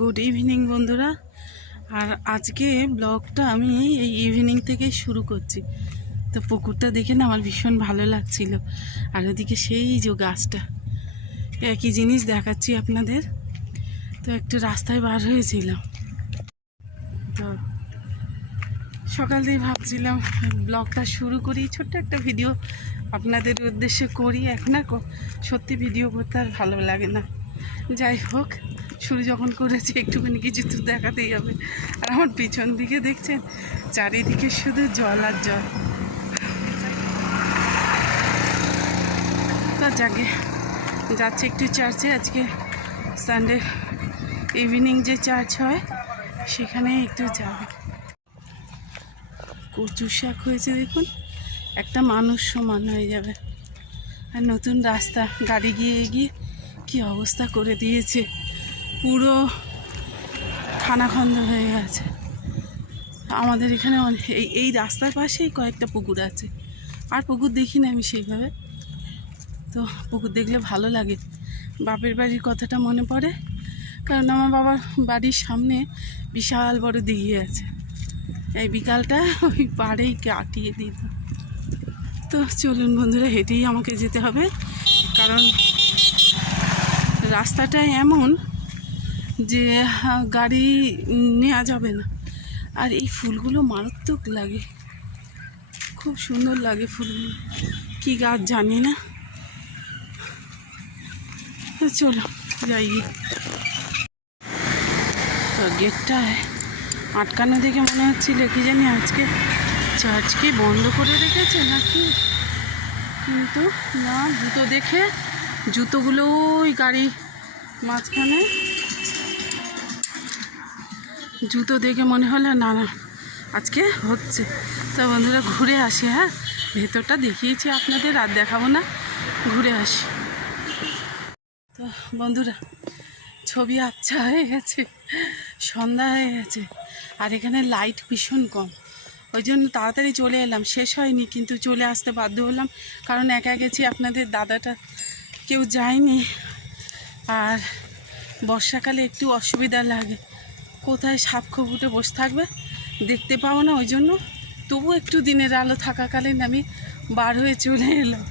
Good evening বন্ধুরা। আর আজকে ব্লগটা আমি এই ইভিনিং থেকে শুরু করছি। তো পুকুরটা দেখে না আমার ভীষণ ভালো লাগছিল। আর ওদিকে সেই যে গাছটা, একই জিনিস দেখাচ্ছি আপনাদের। তো একটু রাস্তায় বার হয়েছিলাম, তো সকাল থেকে ভাবছিলাম ব্লগটা শুরু করি, ছোট্ট একটা ভিডিও আপনাদের উদ্দেশ্যে করি। এখন আর সত্যি ভিডিও করতে আর ভালো লাগে না। যাই হোক, শুরু যখন করেছি একটুখানি কিছু তো দেখাতেই হবে। আর আমার পিছন দিকে দেখছেন চারিদিকে শুধু জল আর জল। তা যাকে যাচ্ছে একটু চার্চে, আজকে সানডে ইভিনিং যে চার্চ হয় সেখানে একটু যাবে। কচু শাক হয়েছে দেখুন, একটা মানুষ সমান হয়ে যাবে। আর নতুন রাস্তা, গাড়ি গিয়ে গিয়ে কি অবস্থা করে দিয়েছে, পুরো খানাখন্দ হয়ে গেছে। আমাদের এখানে এই রাস্তার পাশেই কয়েকটা পুকুর আছে, আর পুকুর দেখি না আমি সেইভাবে। তো পুকুর দেখলে ভালো লাগে, বাপের বাড়ির কথাটা মনে পড়ে। কারণ আমার বাবার বাড়ির সামনে বিশাল বড় দিঘি আছে, এই বিকালটা ওই পাড়েই কাটিয়ে দিত। তো চলুন বন্ধুরা, হেঁটেই আমাকে যেতে হবে, কারণ রাস্তাটা এমন যে গাড়ি নেওয়া যাবে না। আর এই ফুলগুলো মারাত্মক লাগে, খুব সুন্দর লাগে ফুলগুলো, কী গাছ জানি না। চলো যাই। তো গেটটায় আটকানো দেখে মনে হচ্ছিল কি জানি আজকে চার্চকে বন্ধ করে রেখেছে নাকি, কিন্তু না, জুতো দেখে, জুতোগুলো ওই গাড়ি মাঝখানে, জুতো দেখে মনে হলো না না আজকে হচ্ছে। তো বন্ধুরা ঘুরে আসি, হ্যাঁ ভেতরটা দেখিয়েছি আপনাদের, আর দেখাবো না, ঘুরে আসি। তো বন্ধুরা ছবি আচ্ছা হয়ে গেছে, সন্ধ্যা হয়ে গেছে, আর এখানে লাইট ভীষণ কম, ওই জন্য তাড়াতাড়ি চলে এলাম। শেষ হয়নি কিন্তু চলে আসতে বাধ্য হলাম, কারণ একা গেছি, আপনাদের দাদাটা কেউ যায়নি। আর বর্ষাকালে একটু অসুবিধা লাগে, কোথায় সাপ খোপ উঠে বসে থাকবে দেখতে পাবো না, ওই জন্য তবু একটু দিনের আলো থাকাকালীন আমি বার হয়ে চলে এলাম।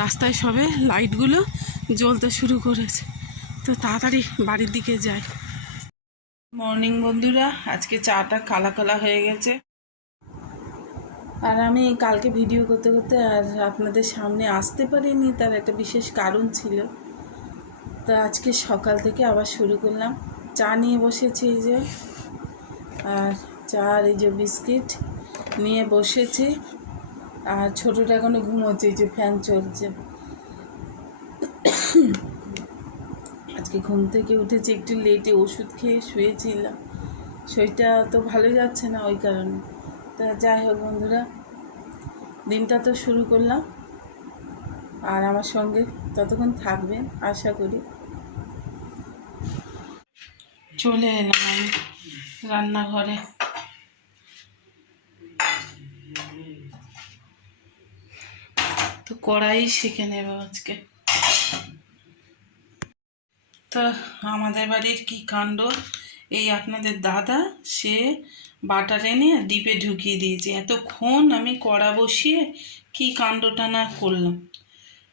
রাস্তায় সবে লাইটগুলো জ্বলতে শুরু করেছে, তো তাড়াতাড়ি বাড়ির দিকে যাই। মর্নিং বন্ধুরা, আজকে চাটা কালা কালা হয়ে গেছে। আর আমি কালকে ভিডিও করতে করতে আর আপনাদের সামনে আসতে পারিনি, তার একটা বিশেষ কারণ ছিল। তো আজকে সকাল থেকে আবার শুরু করলাম, চা নিয়ে বসেছি এই যে, আর চা আর এই যে বিস্কিট নিয়ে বসেছি। আর ছোটোটা এখনো ঘুমোচ্ছে, এই যে ফ্যান চলছে। আজকে ঘুম থেকে উঠেছি একটু লেটে, ওষুধ খেয়ে শুয়েছিলাম, শরীরটা তো ভালো যাচ্ছে না ওই কারণে। তা যাই হোক বন্ধুরা, দিনটা তো শুরু করলাম, আর আমার সঙ্গে ততক্ষণ থাকবেন আশা করি। চলে এলাম আমি রান্নাঘরে। তো কড়াই শিখে নেব আজকে। তো আমাদের বাড়ির কি কাণ্ড, এই আপনাদের দাদা সে বাটার এনে ডিপে ঢুকিয়ে দিয়েছে। এতক্ষণ আমি কড়া বসিয়ে কি কাণ্ডটা না করলাম,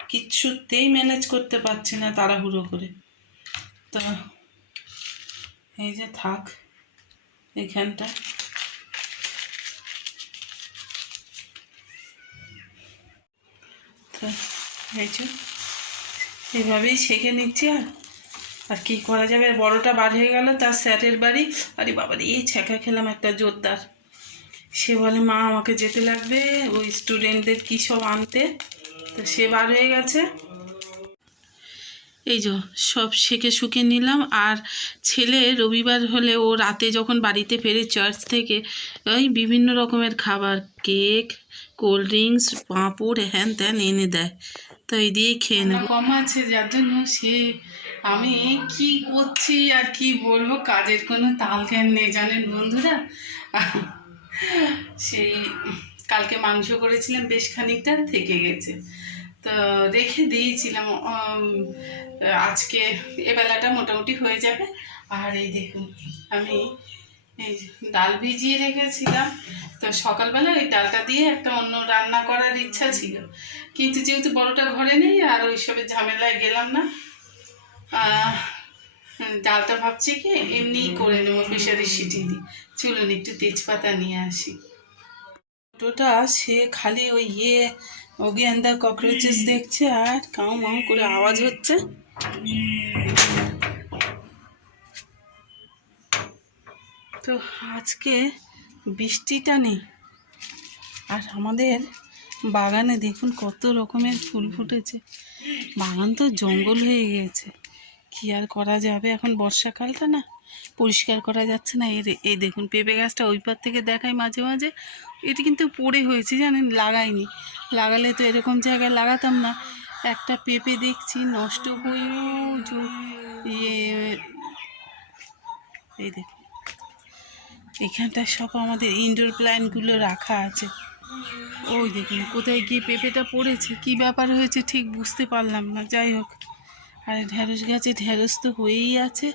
কিচ্ছুতেই ম্যানেজ করতে পারছি না তাড়াহুড়ো করে। তো এই যে থাক এখানটা, তো এই যে এইভাবেই শেখে নিচ্ছি। আর কি করা যাবে, বড়টা বার হয়ে গেল তার স্যারের বাড়ি। আরে বাবারে, এই ছ্যাঁকা খেলাম একটা জোরদার। সে বলে মা আমাকে যেতে লাগবে ওই স্টুডেন্টদের কী সব আনতে, তো সে বার হয়ে গেছে। এই যে সব শেখে শুকে নিলাম। আর ছেলে রবিবার হলে ও রাতে যখন বাড়িতে ফেরে চার্চ থেকে, ওই বিভিন্ন রকমের খাবার, কেক, কোল্ড ড্রিঙ্কস, পাঁপড়, হ্যান ত্যান এনে দেয়, তো এই দিয়েই খেয়ে নেব। কম আছে যার জন্য সে, আমি কি করছি আর কি বলবো, কাজের কোনো তাল জ্ঞান নেই জানেন বন্ধুরা। সেই কালকে মাংস করেছিলাম, বেশ খানিকটা থেকে গেছে, তো তো রেখে দিয়েছিলাম। আজকে এবেলাটা মোটামুটি হয়ে যাবে। আর এই দেখুন আমি এই ডাল ভিজিয়ে রেখেছিলাম, তো সকালবেলা ওই ডালটা দিয়ে একটা অন্য রান্না করার ইচ্ছা ছিল, কিন্তু যেহেতু বড়টা ঘরে নেই আর ওইসবের ঝামেলায় গেলাম না। ডালটা ভাবছি কি এমনিই করে নেবো প্রেশারের সিটি দিয়ে। চলুন একটু তেজপাতা নিয়ে আসি। টোটা সে খালি ওই অগিয়ান্দা ককরোচেস দেখছে আর কাউ মাউ করে আওয়াজ হচ্ছে। তো আজকে বৃষ্টিটা নেই, আর আমাদের বাগানে দেখুন কত রকমের ফুল ফুটেছে। বাগান তো জঙ্গল হয়ে গিয়েছে, কি আর করা যাবে, এখন বর্ষাকালটা না, পরিষ্কার করা যাচ্ছে না। এই দেখুন পেঁপে গাছটা ওই পার থেকে দেখাই মাঝে মাঝে, এটি কিন্তু পড়ে হয়েছে জানেন, লাগাইনি। লাগালে তো এরকম জায়গায় লাগাতাম না। একটা পেঁপে দেখছি নষ্ট হয়েও এই দেখুন এখানটায় সব আমাদের ইনডোর প্ল্যান্টগুলো রাখা আছে। ওই দেখুন কোথায় গিয়ে পেঁপেটা পড়েছে, কি ব্যাপার হয়েছে ঠিক বুঝতে পারলাম না। যাই হোক, আর ঢ্যাঁড়স গাছে ঢ্যাঁড়স তো হয়েই আছে,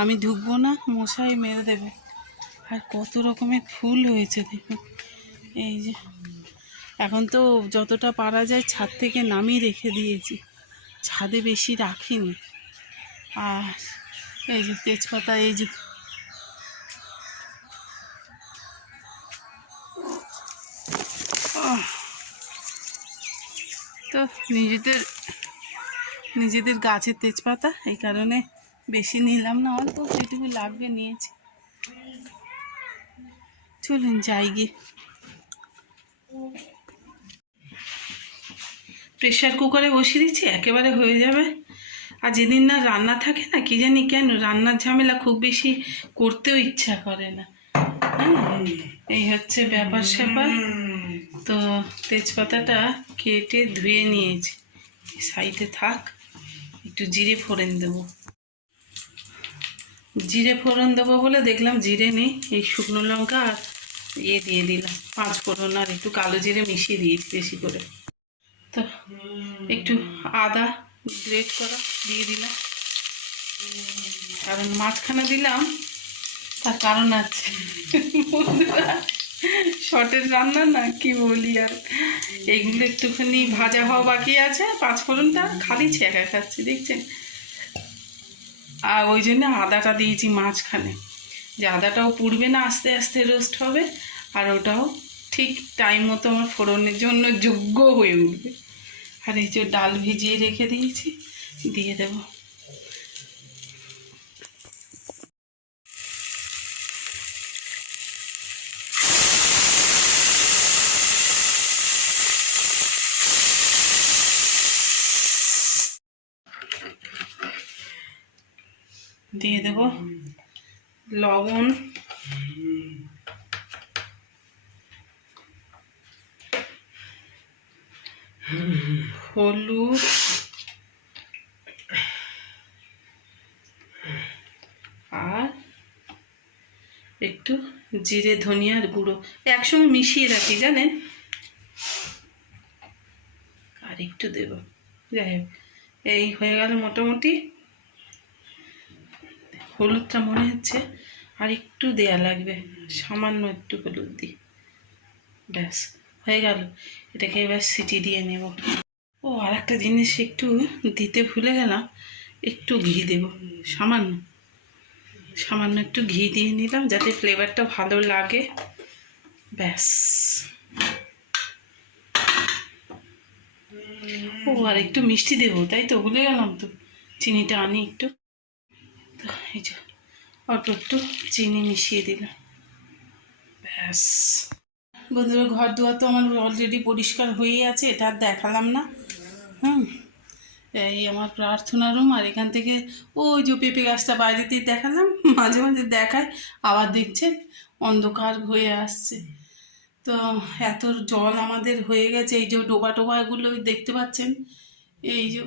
আমি ঢুকবো না, মশাই মেরে দেবে। আর কত রকমের ফুল হয়েছে দেখুন। এই যে এখন তো যতটা পারা যায় ছাদ থেকে নামিয়ে রেখে দিয়েছি, ছাদে বেশি রাখিনি। আর এই যে তেজপাতা, এই যে তো নিজেদের গাছের তেজপাতা, এই কারণে বেশি নিলাম না, অল্প যেটুকু লাগবে নিয়েছি। চলুন যাই গিয়ে। প্রেশার কুকারে বসিয়ে দিচ্ছি, একেবারে হয়ে যাবে। আর যেদিন না রান্না থাকে না, কি জানি কেন রান্নার ঝামেলা খুব বেশি করতেও ইচ্ছা করে না। হ্যাঁ, এই হচ্ছে ব্যাপার স্যাপার। তো তেজপাতাটা কেটে ধুয়ে নিয়েছি, সাইডে থাক। একটু জিরে ফোড়ন দেবো, জিরে ফোড়ন দেবো বলে দেখলাম জিরে নেই, এই শুকনো লঙ্কা আর দিয়ে দিলাম 5 ফোড়ন, আর একটু কালো জিরে মিশিয়ে দিয়েছি বেশি করে। তো একটু আদা গ্রেট করা দিয়ে দিলাম, কারণ মাঝখানে দিলাম তার কারণ আছে। শর্টের রান্না না, কি বলি আর। এইগুলো একটুখানি ভাজা হওয়া বাকি আছে, 5 ফোড়নটা খালি ছেঁকা খাচ্ছি দেখছেন। আর ওই জন্য আদাটা দিয়েছি মাঝখানে, যে আদাটাও পুড়বে না, আস্তে আস্তে রোস্ট হবে, আর ওটাও ঠিক টাইম মতো আমার ফোড়নের জন্য যোগ্য হয়ে উঠবে। আর এই যে ডাল ভিজিয়ে রেখে দিয়েছি, দিয়ে দেব। দিয়ে দেব লবণ, হলুদ, আর একটু জিরে ধনিয়ার গুঁড়ো একসঙ্গে মিশিয়ে রাখি জানেন, আর একটু দেব। যাই হোক, এই হয়ে গেল মোটামুটি। হলুদটা মনে হচ্ছে আর একটু দেয়া লাগবে, সামান্য একটু হলুদ দিই, ব্যাস হয়ে গেল। এটাকে এবার সিটি দিয়ে নেব। ও আর একটা জিনিস একটু দিতে ভুলে গেলাম, একটু ঘি দেব, সামান্য একটু ঘি দিয়ে নিলাম যাতে ফ্লেভারটা ভালো লাগে, ব্যাস। ও আর একটু মিষ্টি দেবো, তাই তো ভুলে গেলাম, তো চিনিটা আনি একটু। তো এই যে অল্প একটু চিনি মিশিয়ে দিলাম, ব্যাস। বন্ধুরা ঘর দুয়ার তো আমার অলরেডি পরিষ্কার হয়েই আছে, এটা আর দেখালাম না। এই আমার প্রার্থনা রুম, আর এখান থেকে ওই যে পেঁপে গাছটা বাইরেতেই দেখালাম, মাঝে মাঝে দেখায়, আবার দেখছেন অন্ধকার হয়ে আসছে। তো এত জল আমাদের হয়ে গেছে, এই যে ডোবা টোবাগুলো দেখতে পাচ্ছেন, এই যে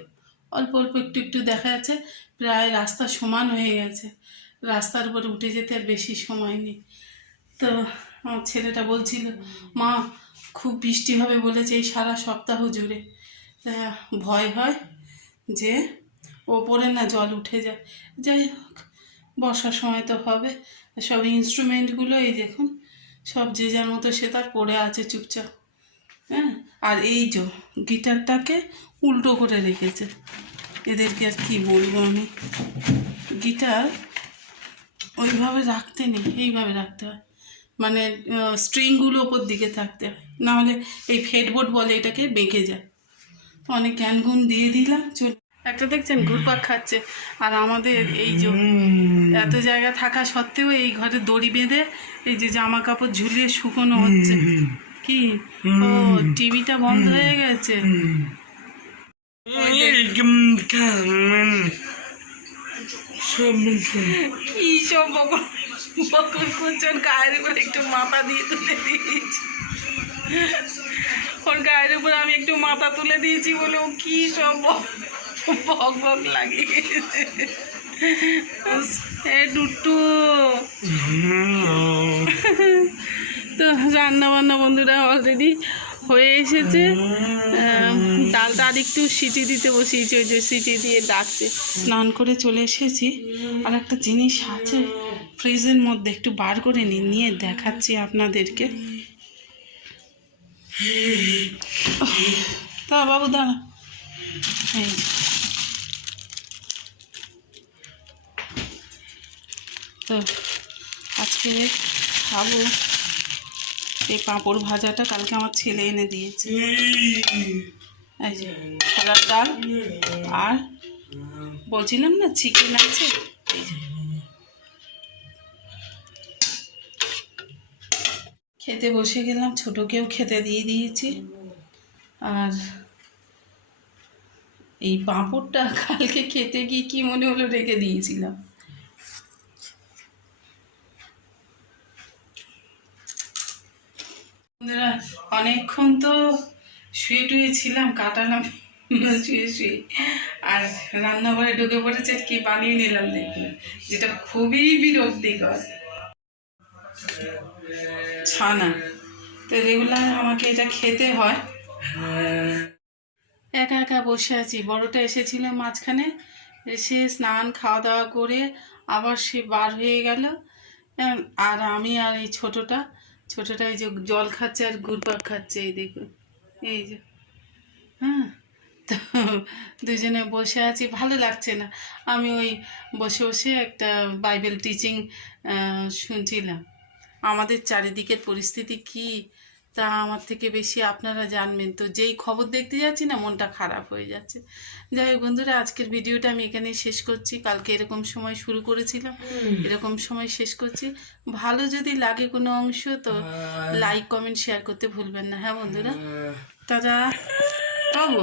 অল্প অল্প একটু একটু দেখা যাচ্ছে, প্রায় রাস্তা সমান হয়ে গেছে, রাস্তার উপরে উঠে যেতে আর বেশি সময় নেই। তো আমার ছেলেটা বলছিল, মা খুব বৃষ্টি হবে বলেছে এই সারা সপ্তাহ জুড়ে। ভয় হয় যে ওপরে না জল উঠে যায়। যাই হোক, বর্ষার সময় তো হবে। সব ইনস্ট্রুমেন্টগুলো এই দেখুন, সব যে যার মতো সে তার পড়ে আছে চুপচাপ। হ্যাঁ, আর এই যে গিটারটাকে উল্টো করে রেখেছে। এদেরকে আর কি বলবো আমি, গিটার ওইভাবে রাখতে নেই, এইভাবে রাখতে হয়, মানে স্ট্রিংগুলো ওপর দিকে থাকতে হয়, নাহলে এই ফেডবোর্ড বলে এটাকে, বেঁকে যায়। অনেক জ্ঞানগুণ দিয়ে দিলাম। চল, একটা দেখছেন ঘুরপাক খাচ্ছে। আর আমাদের এই যে এত জায়গা থাকা সত্ত্বেও এই ঘরে দড়ি বেঁধে এই যে জামা কাপড় ঝুলিয়ে শুকোনো হচ্ছে। কি, ও টিভিটা বন্ধ হয়ে গেছে। কি সব বকর করছেন, গায়ের উপর একটু মাথা দিয়ে তুলে দিয়েছি। ওর গায়ের উপর আমি একটু মাথা তুলে দিয়েছি বলে ও কি সব বক বক লাগিয়েছে। এ ডুট্টু। তো রান্না বান্না বন্ধুরা অলরেডি হয়ে এসেছে। ডালটা আর একটু সিটি দিতে বসিয়েছি, ওই যে সিটি দিয়ে ডাকছে। স্নান করে চলে এসেছি। আর একটা জিনিস আছে ফ্রিজের মধ্যে, একটু বার করে নিয়ে দেখাচ্ছি আপনাদেরকে। তা বাবু দাঁড়া, এই তো আজকে খাবো এই পাঁপড় ভাজাটা, কালকে আমার ছেলে এনে দিয়েছে। এই যে ছোলার ডাল, আর বলছিলাম না চিকেন আছে। খেতে বসে গেলাম, ছোটোকেও খেতে দিয়ে দিয়েছি। আর এই পাঁপড়টা কালকে খেতে গিয়ে কি মনে হলো রেখে দিয়েছিলাম। অনেকক্ষণ তো শুয়ে টুয়ে ছিলাম, কাটালাম শুয়ে শুয়ে। আর রান্নাঘরে ঢুকে পড়েছে কি বানিয়ে নিলাম দেখুন, যেটা খুবই বিরক্তিকর, ছানা। তো রেগুলার আমাকে এটা খেতে হয়। একা একা বসে আছি। বড়টা এসেছিল মাঝখানে, এসে স্নান খাওয়া দাওয়া করে আবার সে বার হয়ে গেল। আর আমি আর এই ছোটটা এই যে জল খাচ্ছে আর ঘুরপাক খাচ্ছে, এই দেখুন, এই যে। হ্যাঁ, তো দুজনে বসে আছি, ভালো লাগছে না। আমি ওই বসে বসে একটা বাইবেল টিচিং শুনছিলাম। আমাদের চারিদিকের পরিস্থিতি কি তা আমার থেকে বেশি আপনারা জানবেন। তো যেই খবর দেখতে যাচ্ছি না, মনটা খারাপ হয়ে যাচ্ছে। যাই হোক বন্ধুরা, আজকের ভিডিওটা আমি এখানেই শেষ করছি। কালকে এরকম সময় শুরু করেছিলাম, এরকম সময় শেষ করছি। ভালো যদি লাগে কোনো অংশ তো লাইক কমেন্ট শেয়ার করতে ভুলবেন না। হ্যাঁ বন্ধুরা, টাটা। পাবো।